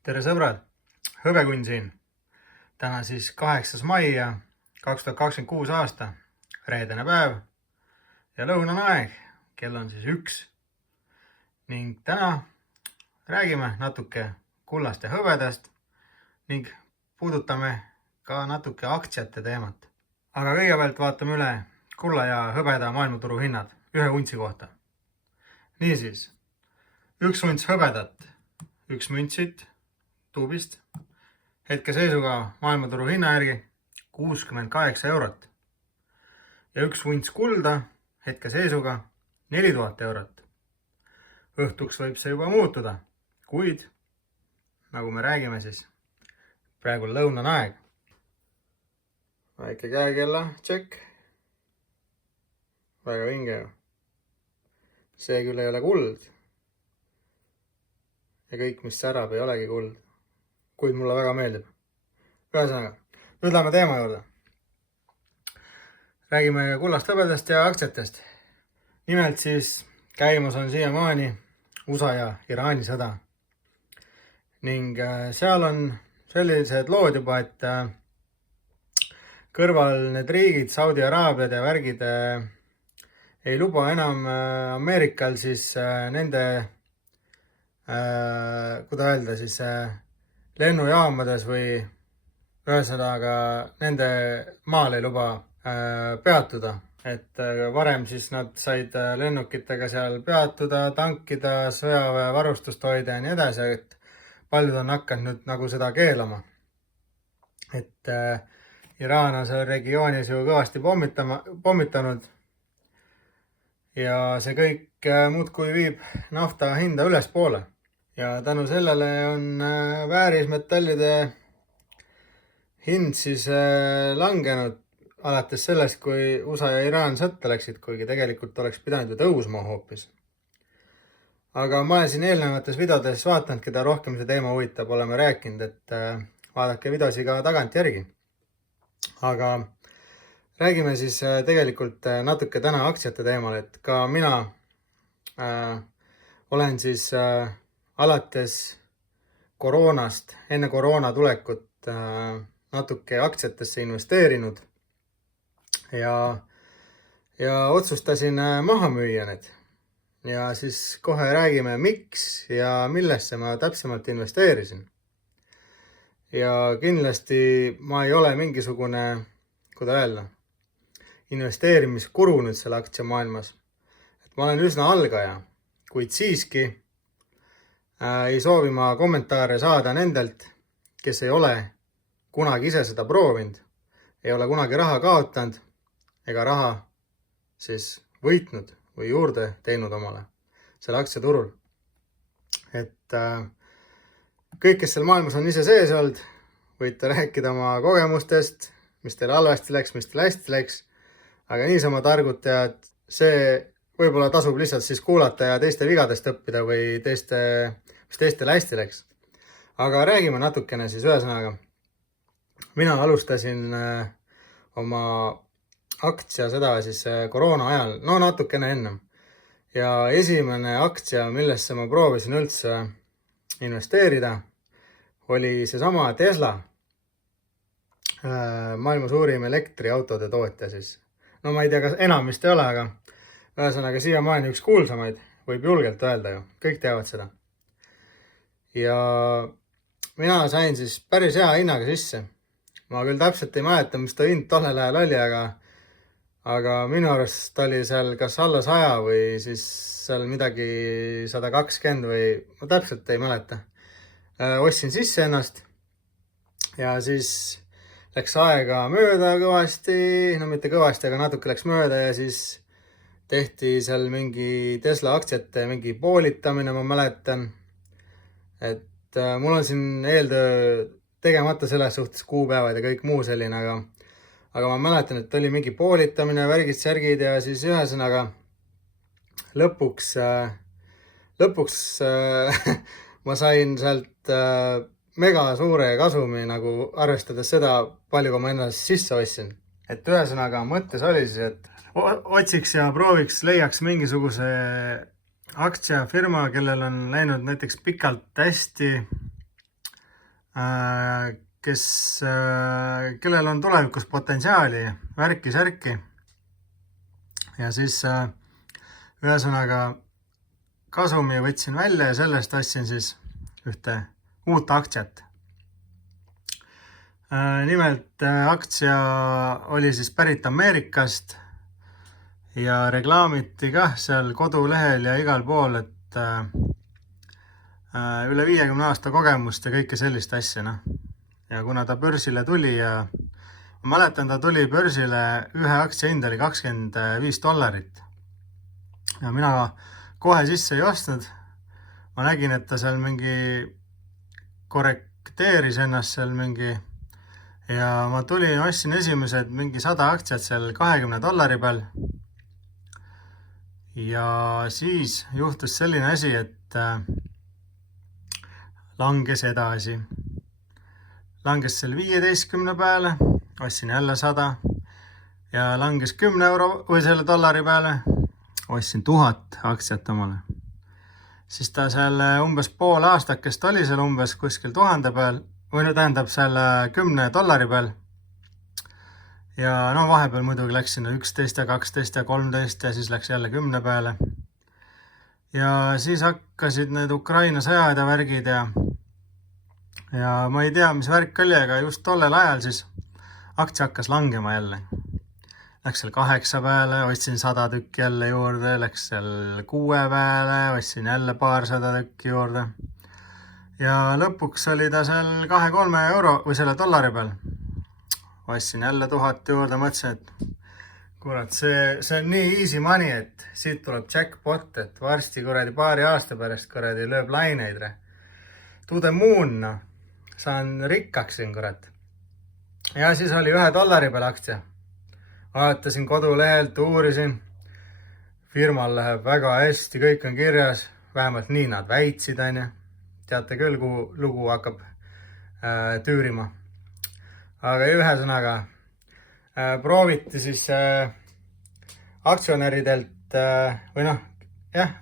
Tere sõbrad, Hõbekunn siin. Täna siis 8. mai 2026 aasta, reedene päev ja lõunane aeg, kell on siis 1. Ning täna räägime natuke kullast ja hõbedast ning puudutame ka natuke aktsiate teemat. Aga kõigepealt vaatame üle kulla ja hõbeda maailmaturu hinnad ühe untsi kohta. Niisiis, 1 unts hõbedat, 1 müntsit tuubist, hetkeseisuga maailmaturu hinna järgi 68 eurot. Ja 1 unts kulda hetkeseisuga 4000 eurot. Õhtuks võib see juba muutuda, kuid nagu me räägime siis, praegu lõunane aeg. Väike käekella, tšekk. Väga vinge ju. See küll ei ole kuld. Ja kõik, mis särab, ei olegi kuld. Kuid mulle väga meeldib. Ühesõnaga, nüüd läheme teema juurde. Räägime kullast, hõbedast ja aktsiatest. Nimelt siis käimas on siiamaani USA ja Iraani sõda. Ning seal on sellised lood juba, et kõrval need riigid, Saudi Araabiad ja värgid ei luba enam Ameerikal siis nende, kuidas öelda siis, lennujaamades või ühesõnaga nende maal ei luba peatuda. Et varem siis nad said lennukitega seal peatuda, tankida, sõjaväe varustust hoida ja nii edasi, et paljud on hakanud nüüd nagu seda keelama. Et Iraan on seal regioonis ju kõvasti pommitanud ja see kõik muudkui viib nafta hinda ülespoole. Ja tänu sellele on väärismetallide hind siis langenud alates sellest, kui USA ja Iraan sõtta läksid, kuigi tegelikult oleks pidanud ju tõusma hoopis. Aga ma olen siin eelnevates videodes vaatanud, keda rohkem see teema huvitab, oleme rääkinud, et vaadake videosi ka tagant järgi. Aga räägime siis tegelikult natuke täna aktsiate teemal, et ka mina olen siis alates koroonast, enne koroona tulekut natuke aktsiatesse investeerinud ja otsustasin maha müüa need. Ja siis kohe räägime, miks ja millesse ma täpsemalt investeerisin. Ja kindlasti ma ei ole mingisugune, kuidas öelda, investeerimiskuru nüüd selle aktsiamaailmas. Et ma olen üsna algaja, kuid siiski ei soovi ma kommentaare saada nendelt, kes ei ole kunagi ise seda proovinud, ei ole kunagi raha kaotanud ega raha siis võitnud või juurde teinud omale selle aktsiaturul. Et kõik, kes seal maailmas on ise sees olnud, võite rääkida oma kogemustest, mis teil halvasti läks, mis teil hästi läks, aga niisama targutajad, see võib-olla tasub lihtsalt siis kuulata ja teiste vigadest õppida või mis teistel hästi läks. Aga räägime natukene siis ühesõnaga. Mina alustasin oma aktsia seda siis koroona ajal, no natukene ennem. Ja esimene aktsia, millesse ma proovisin üldse investeerida, oli seesama Tesla, maailma suurim elektriautode tootja siis. No ma ei tea, kas enam vist ei ole, aga ühesõnaga siiamaani üks kuulsamaid, võib julgelt öelda ju, kõik teavad seda. Ja mina sain siis päris hea hinnaga sisse. Ma küll täpselt ei mäleta, mis ta hind tollel ajal oli, aga minu arust oli seal kas alla 100 või siis seal midagi 120 või ma täpselt ei mäleta. Ostsin sisse ennast ja siis läks aega mööda kõvasti, no mitte kõvasti, aga natuke läks mööda ja siis tehti seal mingi Tesla aktsiate mingi poolitamine, ma mäletan. Et mul on siin eeltöö tegemata selles suhtes kuupäevad ja kõik muu selline, aga ma mäletan, et oli mingi poolitamine, värgid, särgid ja siis ühesõnaga lõpuks ma sain sealt mega suure kasumi, nagu arvestades seda, palju kui ma ennast sisse ostsin. Et ühesõnaga mõttes oli siis, et otsiks ja prooviks, leiaks mingisuguse aktsiafirma, kellel on läinud näiteks pikalt hästi kellel on tulevikus potentsiaali, värki-särki. Ja siis ühesõnaga kasumi võtsin välja ja sellest ostsin siis ühte uut aktsiat. Nimelt aktsia oli siis pärit Ameerikast ja reklaamiti kah seal kodulehel ja igal pool, et üle 50 aasta kogemust ja kõike sellist asja, noh. Ja kuna ta börsile tuli ja ma mäletan, ta tuli börsile, ühe aktsia hind oli $25. Ja mina kohe sisse ei ostnud. Ma nägin, et ta seal mingi korrekteeris ennast seal mingi ja ma tulin, ostsin esimesed mingi 100 aktsiat seal $20 peal. Ja siis juhtus selline asi, et langes edasi. Langes seal 15 peale, ostsin jälle 100 ja langes 10 euro või selle dollari peale, ostsin 1000 aktsiat omale. Siis ta seal umbes pool aastakest oli seal umbes kuskil 1000 peal, või no tähendab seal $10 peal. Ja no vahepeal muidugi läks sinna 11 ja 12 ja 13 ja siis läks jälle 10 peale. Ja siis hakkasid need Ukraina sõjad ja värgid ja ma ei tea, mis värk oli, aga just tollel ajal siis aktsia hakkas langema jälle. Läks seal 8 peale, ostsin 100 tükki jälle juurde, läks seal 6 peale, ostsin jälle paarsada tükki juurde. Ja lõpuks oli ta seal 2-3 euro või selle dollari peal. Ostsin jälle 1000 juurde, mõtlesin, et kurat, see on nii easy money, et siit tuleb jackpot, et varsti kuradi paari aasta pärast kuradi lööb laineid. To the moon, no. Saan rikkaks siin, kurat. Ja siis oli $1 peal aktsia. Vaatasin kodulehelt, uurisin. Firmal läheb väga hästi, kõik on kirjas. Vähemalt nii nad väitsid, on ju. Teate küll, kuhu lugu hakkab tüürima. Aga ühesõnaga prooviti siis aktsionäridelt või noh, jah,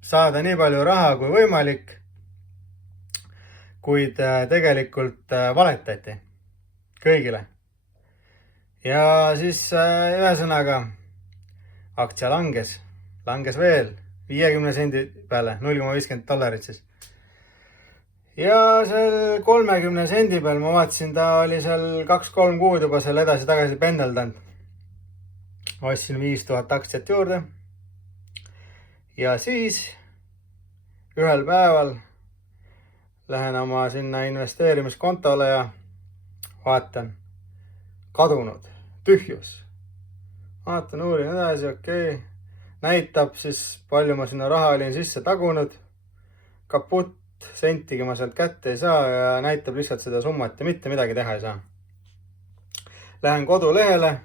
saada nii palju raha kui võimalik, kuid tegelikult valetati kõigile. Ja siis ühesõnaga aktsia langes veel 50 sendi peale, $0.50 siis. Ja seal 30 sendi peal ma vaatasin, ta oli seal 2-3 kuud juba seal edasi-tagasi pendeldanud. Ostsin 5000 aktsiat juurde. Ja siis ühel päeval lähen oma sinna investeerimiskontole ja vaatan, kadunud, tühjus. Vaatan, uurin edasi, okei. Näitab siis, palju ma sinna raha olin sisse tagunud. Kaput. Sentigi ma sealt kätte ei saa ja näitab lihtsalt seda summat ja mitte midagi teha ei saa. Lähen kodulehele,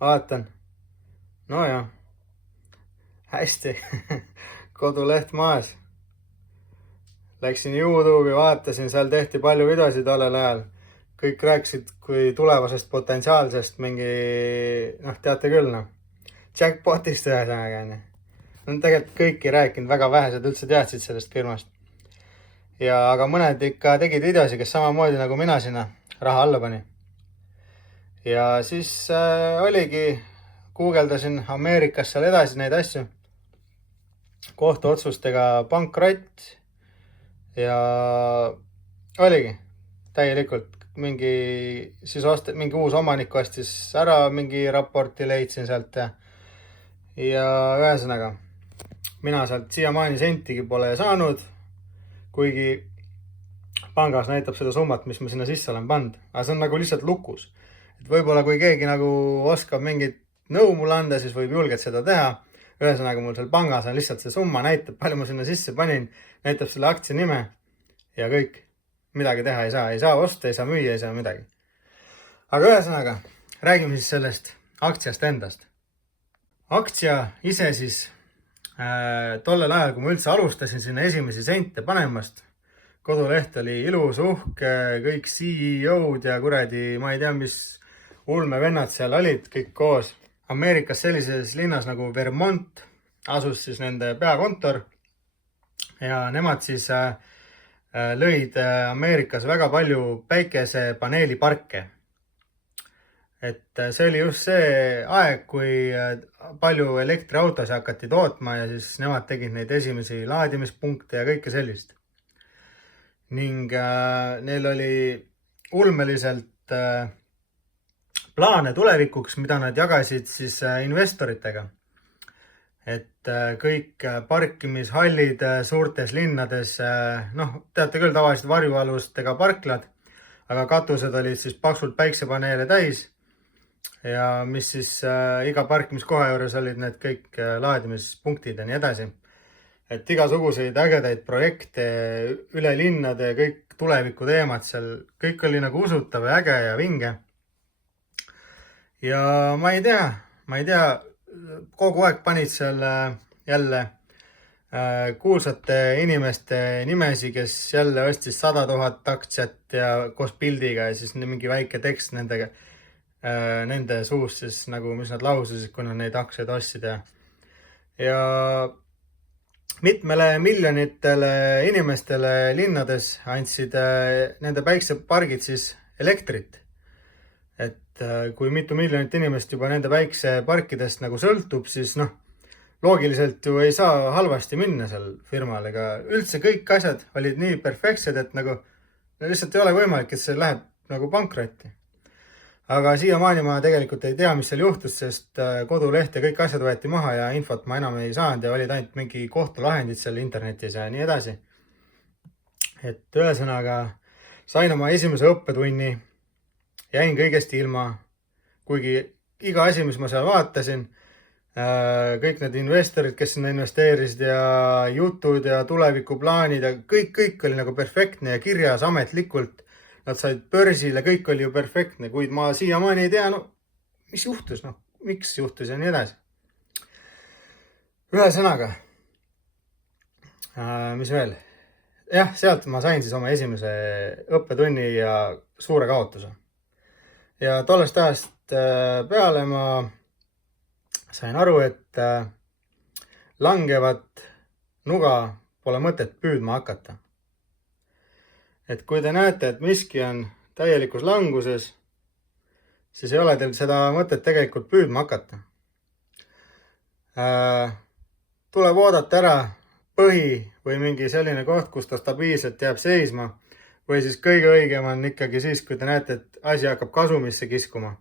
vaatan. No ja, hästi, koduleht maas. Läksin YouTube'i, vaatasin, seal tehti palju videosid tollel ajal. Kõik rääkisid kui tulevasest potentsiaalsest mingi, noh, teate küll, noh. Jackpotist ühesõnaga, on ju. No tegelikult kõik ei rääkinud, väga vähesed üldse teadsid sellest firmast. Ja aga mõned ikka tegid videosi, kes samamoodi nagu mina sinna raha alla pani. Ja siis oligi, guugeldasin Ameerikas seal edasi neid asju. Kohtuotsustega pankrott ja oligi täielikult mingi uus omanik ostis ära, mingi raporti leidsin sealt ja ühesõnaga mina sealt siiamaani sentigi pole saanud. Kuigi pangas näitab seda summat, mis ma sinna sisse olen pannud. Aga see on nagu lihtsalt lukus. Et võib-olla kui keegi nagu oskab mingit nõu mulle anda, siis võib julgelt seda teha. Ühesõnaga mul seal pangas on lihtsalt see summa, näitab, palju ma sinna sisse panin, näitab selle aktsia nime ja kõik. Midagi teha ei saa. Ei saa osta, ei saa müüa, ei saa midagi. Aga ühesõnaga, räägime siis sellest aktsiast endast. Aktsia ise siis tollel ajal, kui ma üldse alustasin sinna esimesi sente panemast, koduleht oli ilus, uhke, kõik CEO-d ja kuradi, ma ei tea, mis ulmevennad seal olid, kõik koos. Ameerikas sellises linnas nagu Vermont asus siis nende peakontor ja nemad siis lõid Ameerikas väga palju päikesepaneeliparke. Et see oli just see aeg, kui palju elektriautosid hakati tootma ja siis nemad tegid neid esimesi laadimispunkte ja kõike sellist. Ning neil oli ulmeliselt plaane tulevikuks, mida nad jagasid siis investoritega. Et kõik parkimishallid suurtes linnades, teate küll, tavaliselt varjualustega parklad, aga katused olid siis paksult päiksepaneele täis ja mis siis iga parkimiskoha juures olid need kõik laadimispunktid ja nii edasi. Et igasuguseid ägedaid projekte üle linnade, kõik tuleviku teemad seal, kõik oli nagu usutav ja äge ja vinge. Ja ma ei tea, kogu aeg panid seal jälle kuulsate inimeste nimesi, kes jälle ostis 100 000 aktsiat ja koos pildiga ja siis mingi väike tekst nende suust siis nagu, mis nad laususid, kui nad neid aktsiaid ostsid ja mitmele miljonitele inimestele linnades andsid nende päiksepargid siis elektrit. Et kui mitu miljonit inimest juba nende päikseparkidest nagu sõltub, siis loogiliselt ju ei saa halvasti minna seal firmal, ega üldse kõik asjad olid nii perfektsed, et nagu lihtsalt ei ole võimalik, et see läheb nagu pankrotti. Aga siiamaani ma tegelikult ei tea, mis seal juhtus, sest koduleht ja kõik asjad võeti maha ja infot ma enam ei saanud ja olid ainult mingi kohtulahendid seal internetis ja nii edasi. Et ühesõnaga sain oma esimese õppetunni, jäin kõigest ilma, kuigi iga asi, mis ma seal vaatasin, kõik need investorid, kes sinna investeerisid ja jutud ja tulevikuplaanid ja kõik oli nagu perfektne ja kirjas ametlikult. Nad said börsile, kõik oli ju perfektne, kuid ma siiamaani ei tea, mis juhtus, miks juhtus ja nii edasi. Ühesõnaga, mis veel? Jah, sealt ma sain siis oma esimese õppetunni ja suure kaotuse. Ja tollest ajast peale ma sain aru, et langevat nuga pole mõtet püüdma hakata. Et kui te näete, et miski on täielikus languses, siis ei ole teil seda mõtet tegelikult püüdma hakata. Tuleb oodata ära põhi või mingi selline koht, kus ta stabiilselt jääb seisma. Või siis kõige õigem on ikkagi siis, kui te näete, et asi hakkab kasumisse kiskuma.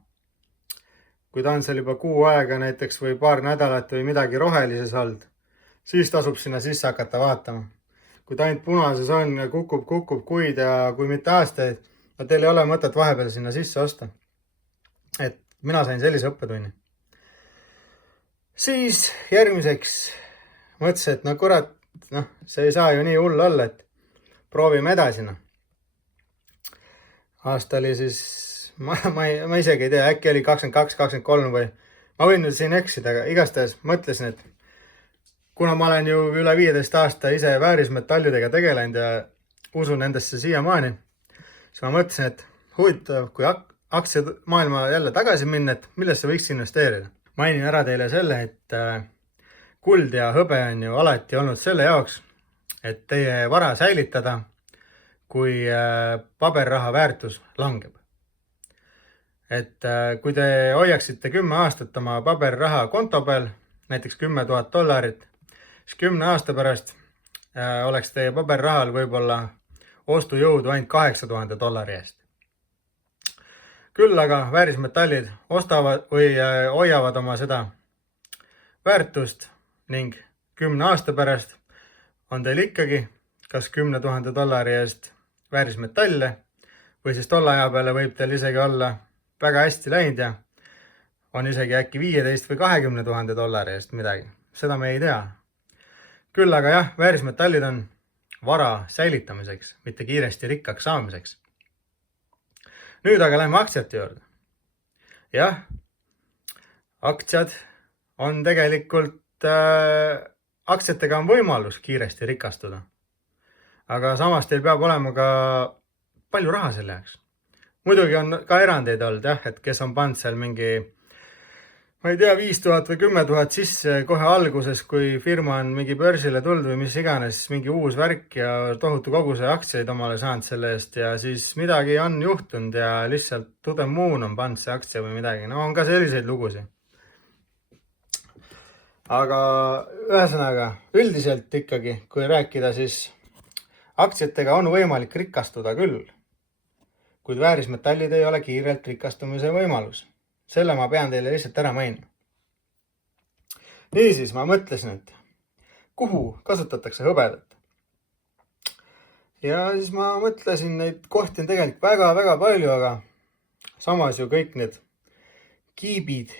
Kui ta on seal juba kuu aega näiteks või paar nädalat või midagi rohelises olnud, siis tasub sinna sisse hakata vaatama. Kui ta ainult punases on ja kukub kuid ja kui mitte aastaid, teil ei ole mõtet vahepeal sinna sisse osta. Et mina sain sellise õppetunni. Siis järgmiseks mõtlesin, et kurat, see ei saa ju nii hull olla, et proovime edasi. Aasta oli siis, ma isegi ei tea, äkki oli 22, 23 või ma võin nüüd siin eksida, aga igastahes mõtlesin, et kuna ma olen ju üle 15 aasta ise väärismetallidega tegelenud ja usun nendesse siiamaani, siis ma mõtlesin, et huvitav, kui aktsiad maailma jälle tagasi minna, et millesse võiks investeerida. Mainin ära teile selle, et kuld ja hõbe on ju alati olnud selle jaoks, et teie vara säilitada, kui paberraha väärtus langeb. Et kui te hoiaksite 10 aastat oma paberraha konto peal, näiteks $10,000, siis 10 aasta pärast oleks teie paberrahal võib-olla ostujõudu ainult $8,000 eest. Küll aga väärismetallid ostavad või hoiavad oma seda väärtust ning 10 aasta pärast on teil ikkagi kas $10,000 eest väärismetalle või siis tolle aja peale võib teil isegi olla väga hästi läinud ja on isegi äkki $15,000 või $20,000 eest midagi. Seda me ei tea. Küll aga jah, väärismetallid on vara säilitamiseks, mitte kiiresti rikkaks saamiseks. Nüüd aga lähme aktsiate juurde. Jah, aktsiad on tegelikult, aktsiatega on võimalus kiiresti rikastuda. Aga samas teil peab olema ka palju raha selle jaoks. Muidugi on ka erandeid olnud, jah, et kes on pannud seal mingi ma ei tea, 5000 või 10 000 sisse kohe alguses, kui firma on mingi börsile tulnud või mis iganes, mingi uus värk ja tohutu koguse aktsiaid omale saanud selle eest ja siis midagi on juhtunud ja lihtsalt to the moon on pannud see aktsia või midagi. No on ka selliseid lugusid. Aga ühesõnaga, üldiselt ikkagi, kui rääkida, siis aktsiatega on võimalik rikastuda küll, kuid väärismetallid ei ole kiirelt rikastumise võimalus. Selle ma pean teile lihtsalt ära mainima. Niisiis, ma mõtlesin, et kuhu kasutatakse hõbedat. Ja siis ma mõtlesin, neid kohti on tegelikult väga-väga palju, aga samas ju kõik need kiibid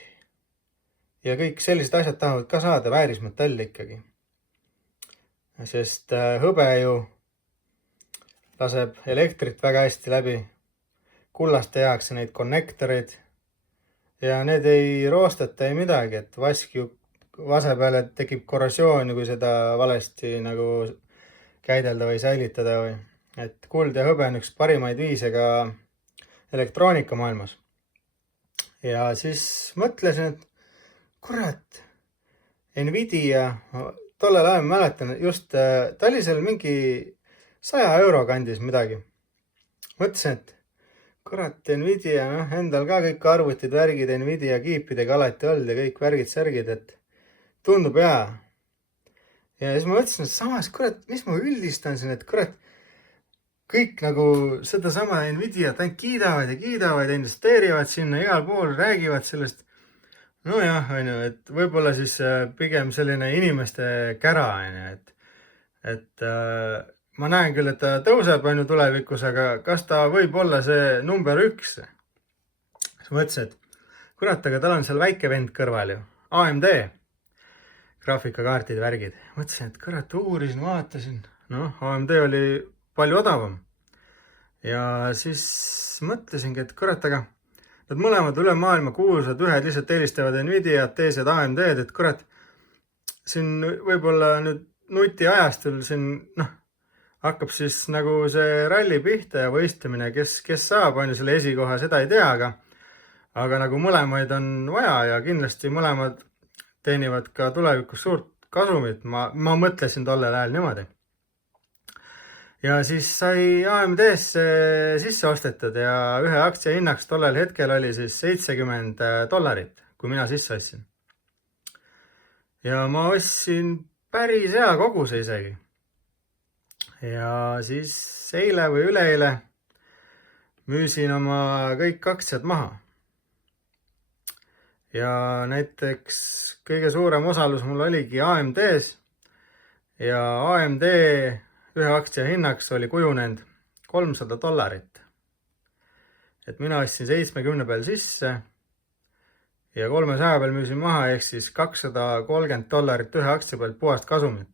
ja kõik sellised asjad tahavad ka saada väärismetalli ikkagi. Sest hõbe ju laseb elektrit väga hästi läbi. Kullast tehakse neid konnektoreid ja need ei roosteta ei midagi, et vask ju vase peale tekib korrosioon, kui seda valesti nagu käidelda või säilitada või. Et kuld ja hõbe on üks parimaid viise ka elektroonika maailmas. Ja siis mõtlesin, et kurat, Nvidia, tollel ajal mäletan, just ta oli seal mingi 100 euro kandis midagi. Mõtlesin, et kurat, Nvidia, endal ka kõik arvutid, värgid Nvidia kiipidega alati olnud ja kõik värgid-särgid, et tundub hea. Ja siis ma mõtlesin, et samas, kurat, mis ma üldistan siin, et kurat, kõik nagu seda sama Nvidiat ainult kiidavad, investeerivad sinna igal pool, räägivad sellest. Nojah, et võib-olla siis pigem selline inimeste kära, et ma näen küll, et ta tõuseb tulevikus, aga kas ta võib olla see number 1? Siis mõtlesin, et kurat, aga tal on seal väike vend kõrval ju, AMD, graafikakaartid, värgid. Mõtlesin, et kurat, uurisin, vaatasin, AMD oli palju odavam. Ja siis mõtlesingi, et kurat, aga nad mõlemad üle maailma kuulsad, ühed lihtsalt eelistavad Nvidiat, teised AMD-d, et kurat, siin võib-olla nüüd nutiajastul siin, hakkab siis nagu see ralli pihta ja võistlemine, kes saab selle esikoha, seda ei tea, aga nagu mõlemaid on vaja ja kindlasti mõlemad teenivad ka tulevikus suurt kasumit. Ma mõtlesin tollel ajal niimoodi. Ja siis sai AMD-sse sisse ostetud ja ühe aktsia hinnaks tollel hetkel oli siis $70, kui mina sisse ostsin. Ja ma ostsin päris hea koguse isegi. Ja siis eile või üleeile müüsin oma kõik aktsiad maha. Ja näiteks kõige suurem osalus mul oligi AMD-s ja AMD ühe aktsia hinnaks oli kujunenud $300. Et mina ostsin 70 peal sisse ja 300 peal müüsin maha ehk siis $230 ühe aktsia peal puhast kasumit.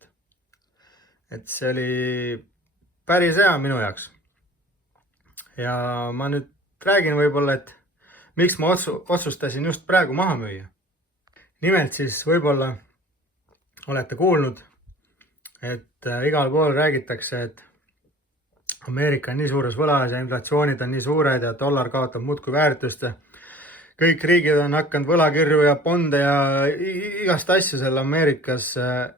Et see oli päris hea minu jaoks. Ja ma nüüd räägin võib-olla, et miks ma otsustasin just praegu maha müüa. Nimelt siis võib-olla olete kuulnud, et igal pool räägitakse, et Ameerika on nii suures võlas ja inflatsioonid on nii suured ja dollar kaotab muudkui väärtust. Kõik riigid on hakanud võlakirju ja bonde ja igast asju seal Ameerikas,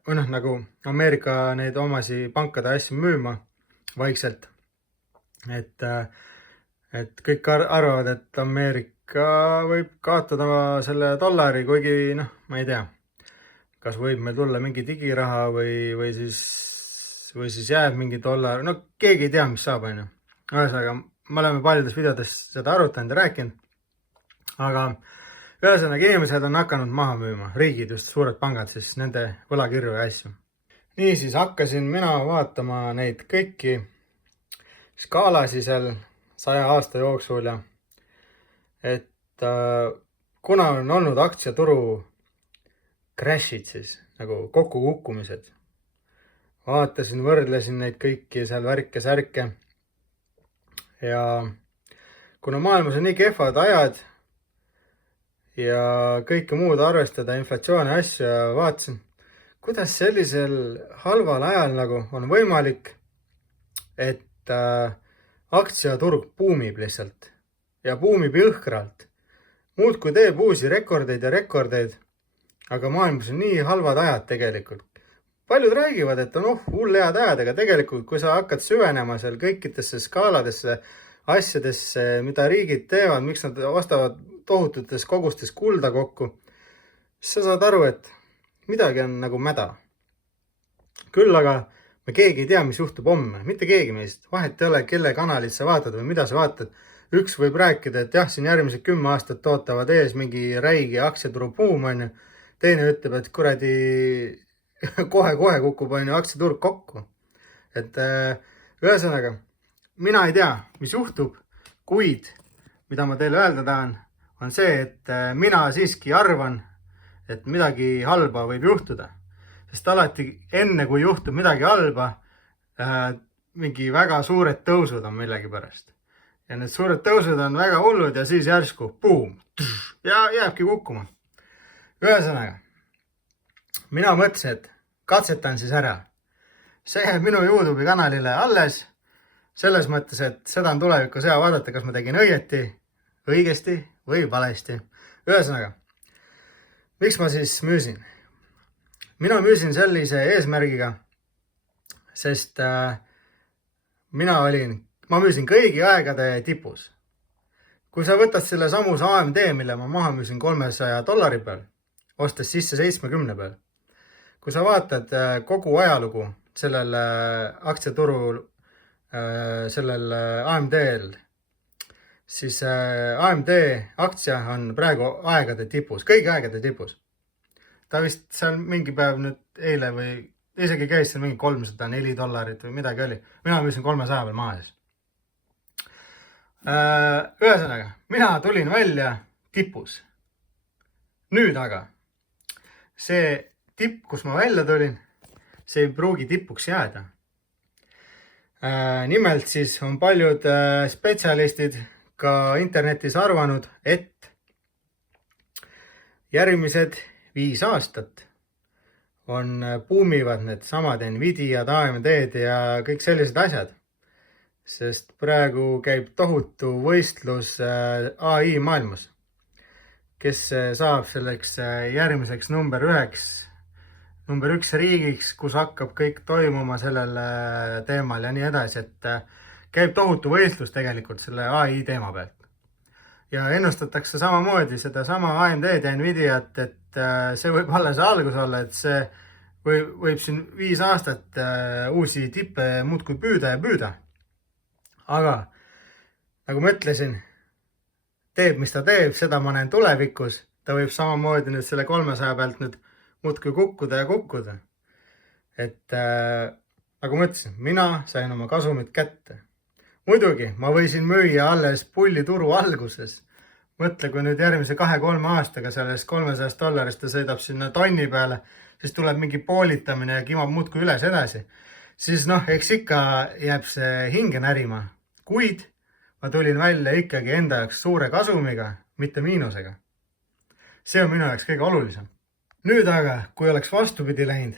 või nagu Ameerika neid omasi pankade asju müüma vaikselt. Et kõik arvavad, et Ameerika võib kaotada selle dollari, kuigi ma ei tea, kas võib meil tulla mingi digiraha või siis jääb mingi dollar, keegi ei tea, mis saab, Ühesõnaga, me oleme paljudes videodes seda arutanud ja rääkinud. Aga ühesõnaga inimesed on hakanud maha müüma, riigid, just suured pangad, siis nende võlakirju ja asju. Niisiis hakkasin mina vaatama neid kõiki skaalasi seal 100 aasta jooksul ja et kuna on olnud aktsiaturu crashid siis, nagu kokkukukkumised, vaatasin, võrdlesin neid kõiki seal värke-särke ja kuna maailmas on nii kehvad ajad ja kõike muud arvestada, inflatsiooni asju ja vaatasin, kuidas sellisel halval ajal nagu on võimalik, et aktsiaturg buumib lihtsalt ja buumib jõhkralt. muudkui teeb uusi rekordeid ja rekordeid, aga maailmas on nii halvad ajad tegelikult. Paljud räägivad, et on hull head ajad, aga tegelikult kui sa hakkad süvenema seal kõikidesse skaaladesse, asjadesse, mida riigid teevad, miks nad ostavad tohututes kogustes kulda kokku, siis sa saad aru, et midagi on nagu mäda. Küll aga me keegi ei tea, mis juhtub homme, mitte keegi meist. Vahet ei ole, kelle kanalit sa vaatad või mida sa vaatad. Üks võib rääkida, et jah, siin järgmised 10 aastat tootavad ees mingi räigi aktsiaturu buum, on ju. Teine ütleb, et kuradi kohe-kohe kukub aktsiaturg kokku. Et ühesõnaga, mina ei tea, mis juhtub, kuid mida ma teile öelda tahan, on see, et mina siiski arvan, et midagi halba võib juhtuda. Sest alati enne, kui juhtub midagi halba, mingi väga suured tõusud on millegi pärast. Ja need suured tõusud on väga hullud ja siis järsku, buum, ja jääbki kukkuma. Ühesõnaga, mina mõtlesin, et katsetan siis ära. See jääb minu YouTube'i kanalile alles, selles mõttes, et seda on tulevikus hea vaadata, kas ma tegin õigesti või valesti. Ühesõnaga, miks ma siis müüsin? Mina müüsin sellise eesmärgiga, sest ma müüsin kõigi aegade tipus. Kui sa võtad selle samus AMD, mille ma maha müüsin $300 peal, ostes sisse 70 peal. Kui sa vaatad kogu ajalugu sellel aktsiaturul, sellel AMD-l, siis AMD aktsia on praegu aegade tipus, kõigi aegade tipus. Ta vist seal mingi päev nüüd eile või isegi käis seal mingi $304 või midagi oli. Mina müüsin 300 peal maha siis. Ühesõnaga, mina tulin välja tipus. Nüüd aga, see tipp, kus ma välja tulin, see ei pruugi tipuks jääda. Nimelt siis on paljud spetsialistid ka internetis arvanud, et järgmised 5 aastat buumivad need samad Nvidiad, AMD-d ja kõik sellised asjad. Sest praegu käib tohutu võistlus AI maailmas, kes saab selleks järgmiseks number 1 riigiks, kus hakkab kõik toimuma sellel teemal ja nii edasi, et käib tohutu võistlus tegelikult selle AI teema pealt. Ja ennustatakse samamoodi seda sama AMD ja Nvidiat, et see võib alles algus olla, et see võib siin 5 aastat uusi tippe muudkui püüda ja püüda. Aga nagu ma ütlesin, teeb, mis ta teeb, seda ma näen tulevikus. Ta võib samamoodi nüüd selle 300 pealt nüüd muudkui kukkuda ja kukkuda. Et nagu ma ütlesin, mina sain oma kasumit kätte. Muidugi, ma võisin müüa alles pullituru alguses. Mõtle, kui nüüd järgmise 2-3 aastaga sellest $300 ta sõidab sinna tonni peale, siis tuleb mingi poolitamine ja kimab muudkui üles edasi. Siis eks ikka jääb see hinge närima. Kuid ma tulin välja ikkagi enda jaoks suure kasumiga, mitte miinusega. See on minu jaoks kõige olulisem. Nüüd aga, kui oleks vastupidi läinud,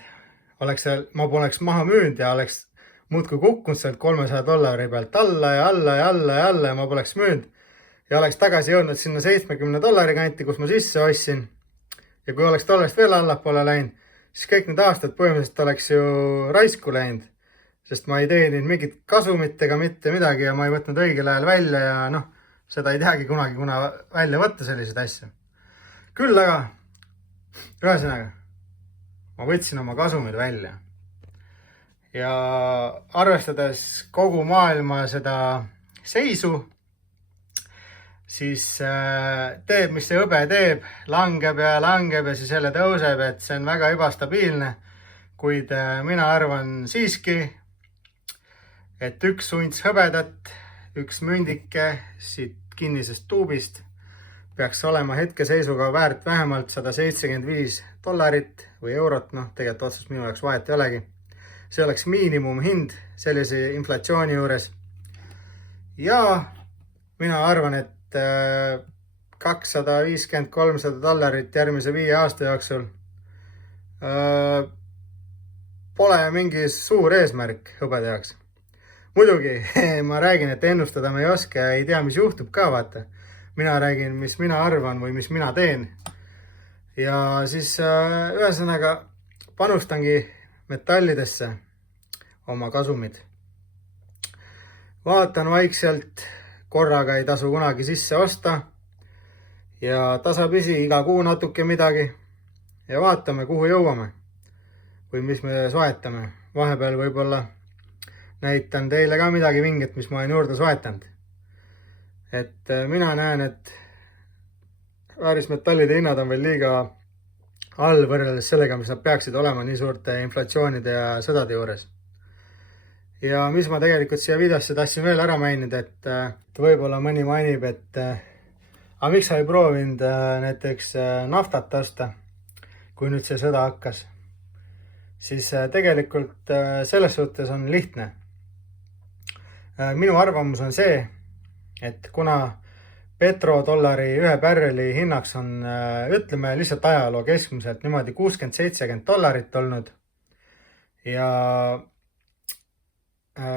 ma poleks maha müünud ja oleks muudkui kukkunud sealt $300 pealt alla ja alla ja alla ja alla ja ma poleks müünud ja oleks tagasi jõudnud sinna $70 kanti, kus ma sisse ostsin. Ja kui oleks tollest veel allapoole läinud, siis kõik need aastad põhimõtteliselt oleks ju raisku läinud. Sest ma ei teeninud mingit kasumit ega mitte midagi ja ma ei võtnud õigel ajal välja ja seda ei teagi kunagi välja võtta selliseid asju. Küll aga, ühesõnaga, ma võtsin oma kasumid välja. Ja arvestades kogu maailma seda seisu, siis teeb, mis see hõbe teeb, langeb ja siis jälle tõuseb, et see on väga ebastabiilne. Kuid mina arvan siiski, et 1 unts hõbedat, 1 mündike siit kinnisest tuubist peaks olema hetkeseisuga väärt vähemalt $175 või eurot, tegelikult otsust minu jaoks vahet ei olegi. See oleks miinimumhind sellise inflatsiooni juures. Ja mina arvan, et $250-300 järgmise 5 aasta jooksul pole mingi suur eesmärk hõbeda jaoks. Muidugi, ma räägin, et ennustada ma ei oska ja ei tea, mis juhtub ka, vaata. mina räägin, mis mina arvan või mis mina teen. Ja siis ühesõnaga panustangi metallidesse oma kasumid. Vaatan vaikselt, korraga ei tasu kunagi sisse osta ja tasapisi iga kuu natuke midagi ja vaatame, kuhu jõuame või mis me soetame. Vahepeal võib-olla näitan teile ka midagi vinget, mis ma olen juurde soetanud. Et mina näen, et väärismetallide hinnad on veel liiga all võrreldes sellega, mis nad peaksid olema nii suurte inflatsioonide ja sõdade juures. Ja mis ma tegelikult siia videosse tahtsin veel ära mainida, et võib-olla mõni mainib, et aga miks sa ei proovinud näiteks naftat osta, kui nüüd see sõda hakkas. Siis tegelikult selles suhtes on lihtne. Minu arvamus on see, et kuna petrodollari ühe barreli hinnaks on, ütleme lihtsalt ajaloo keskmiselt niimoodi $60-70 olnud ja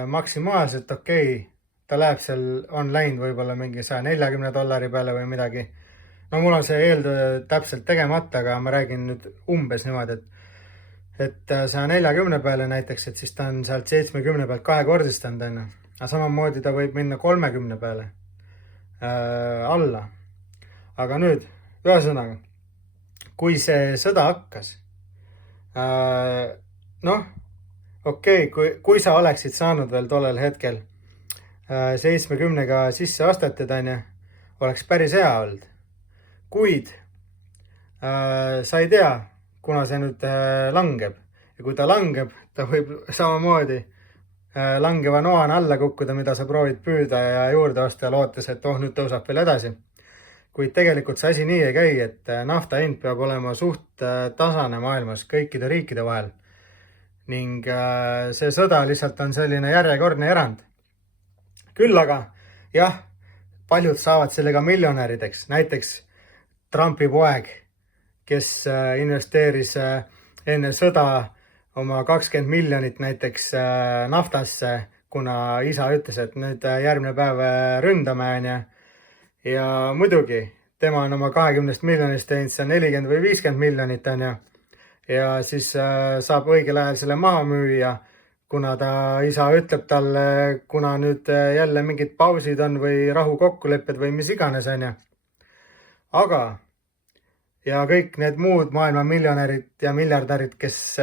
maksimaalselt okei, ta läheb seal, on läinud võib-olla mingi $140 peale või midagi. No mul on see eeltöö täpselt tegemata, aga ma räägin nüüd umbes niimoodi, et 140 peale näiteks, et siis ta on sealt 70 pealt kahekordistanud enne. Aga samamoodi ta võib minna 30 peale alla. Aga nüüd, ühesõnaga, kui see sõda hakkas, noh, okei, kui sa oleksid saanud veel tollel hetkel 70-ga sisse ostetud, oleks päris hea olnud. Kuid sa ei tea, kuna see nüüd langeb. Ja kui ta langeb, ta võib samamoodi langeva noana alla kukkuda, mida sa proovid püüda ja juurde osta ja lootes, et nüüd tõusab veel edasi. Kuid tegelikult see asi nii ei käi, et nafta hind peab olema suht tasane maailmas kõikide riikide vahel. Ning see sõda lihtsalt on selline järjekordne erand. Küll aga, jah, paljud saavad sellega miljonärideks. Näiteks Trumpi poeg, kes investeeris enne sõda oma 20 miljonit näiteks naftasse, kuna isa ütles, et nüüd järgmine päev ründame. Ja muidugi, tema on oma 20 miljonist teinud 40 või 50 miljonit. Ja siis saab õigel ajal selle maha müüa, kuna ta isa ütleb talle, kuna nüüd jälle mingid pausid on või rahu kokkulepped või mis iganes. Aga ja kõik need muud maailma miljonärid ja miljardärid, kes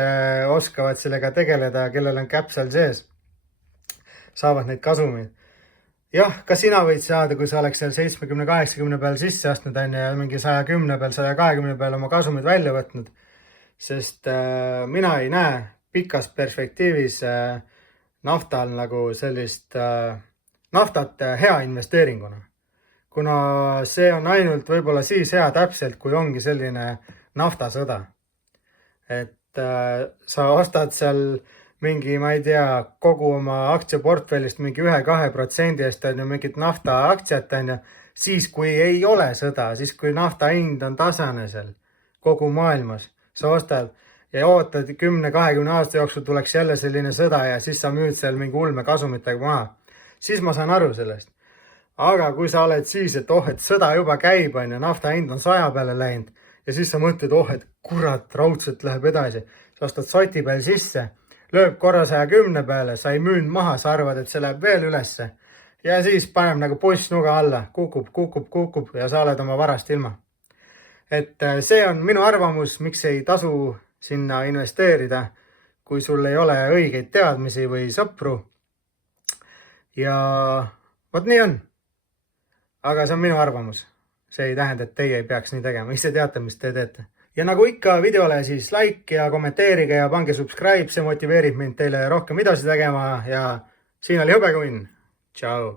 oskavad sellega tegeleda, kellel on käpp seal sees, saavad neid kasumeid. Jah, ka sina võid saada, kui sa oleks seal 70-80 peal sisse astnud ja mingi 110 peal, 120 peal oma kasumid välja võtnud. Sest mina ei näe pikas perspektiivis naftal nagu sellist naftat hea investeeringuna. Kuna see on ainult võib-olla siis hea täpselt, kui ongi selline naftasõda. Et sa ostad seal mingi, ma ei tea, kogu oma aktsiaportfellist mingi 1-2% eest on ju mingit nafta aktsiat, siis kui ei ole sõda, siis kui nafta hind on tasane seal kogu maailmas, sa ostad ja ootad 10-20 aasta jooksul tuleks jälle selline sõda ja siis sa müüd seal mingi ulme kasumitega maha. Siis ma saan aru sellest. Aga kui sa oled siis, et et sõda juba käib, nafta hind on 100 peale läinud ja siis sa mõtled, et kurat, raudselt läheb edasi. Sa ostad soti peal sisse, lööb korra 110 peale, sa ei müünud maha, sa arvad, et see läheb veel ülesse. Ja siis paneb nagu poiss nuga alla, kukub ja sa oled oma varast ilma. Et see on minu arvamus, miks ei tasu sinna investeerida, kui sul ei ole õigeid teadmisi või sõpru. Ja vot nii on. Aga see on minu arvamus. See ei tähenda, et teie ei peaks nii tegema. Ise teate, mis te teete. Ja nagu ikka videole siis like ja kommenteerige ja pange subscribe. See motiveerib mind teile rohkem videosi tegema ja siin oli Hõbekunn. Tšau!